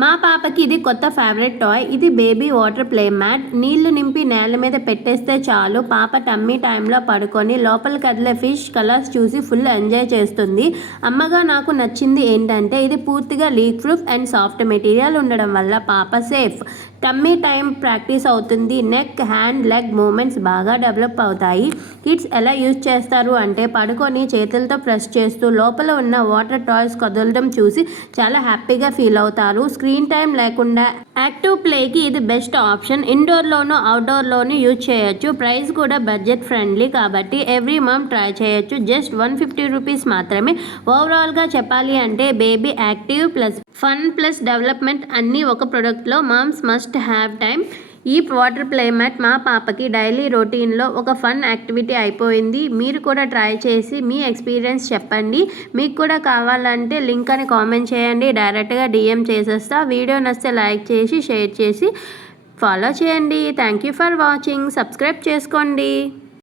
మా పాపకి ఇది కొత్త ఫేవరెట్ టాయ్. ఇది బేబీ వాటర్ ప్లే మ్యాట్. నీళ్లు నింపి నేల మీద పెట్టేస్తే చాలు పాప టమ్మీ టైంలో పడుకొని లోపల కదిలే ఫిష్ కలర్స్ చూసి ఫుల్ ఎంజాయ్ చేస్తుంది. అమ్మగా నాకు నచ్చింది ఏంటంటే ఇది పూర్తిగా leak proof and soft material ఉండడం వల్ల పాప సేఫ్. టమ్మీ టైం ప్రాక్టీస్ అవుతుంది. నెక్, హ్యాండ్, లెగ్ మూమెంట్స్ బాగా డెవలప్ అవుతాయి. కిడ్స్ ఎలా యూజ్ చేస్తారు అంటే పడుకొని చేతులతో ప్రెస్ చేస్తూ లోపల ఉన్న వాటర్ టాయ్స్ కదలడం చూసి చాలా హ్యాపీగా ఫీల్ అవుతారు. స్క్రీన్ టైం లేకుండా యాక్టివ్ ప్లేకి ఇది బెస్ట్ ఆప్షన్. ఇండోర్లోనూ అవుట్డోర్లోనూ యూజ్ చేయొచ్చు. ప్రైస్ కూడా బడ్జెట్ ఫ్రెండ్లీ కాబట్టి ఎవ్రీ మమ్ ట్రై చేయొచ్చు. జస్ట్ 150 రూపీస్ మాత్రమే. ఓవరాల్గా చెప్పాలి అంటే baby active plus fun plus development అన్నీ ఒక ప్రొడక్ట్లో. Moms must have time. ఈ వాటర్ ప్లే మ్యాట్ మా పాపకి డైలీ రొటీన్లో ఒక ఫన్ యాక్టివిటీ అయిపోయింది. మీరు కూడా ట్రై చేసి మీ ఎక్స్పీరియన్స్ చెప్పండి. మీకు కూడా కావాలంటే లింక్ అని కామెంట్ చేయండి. డైరెక్ట్గా DM చేసేస్తా. వీడియో నచ్చితే లైక్ చేసి షేర్ చేసి ఫాలో చేయండి. Thank you for watching. Subscribe చేసుకోండి.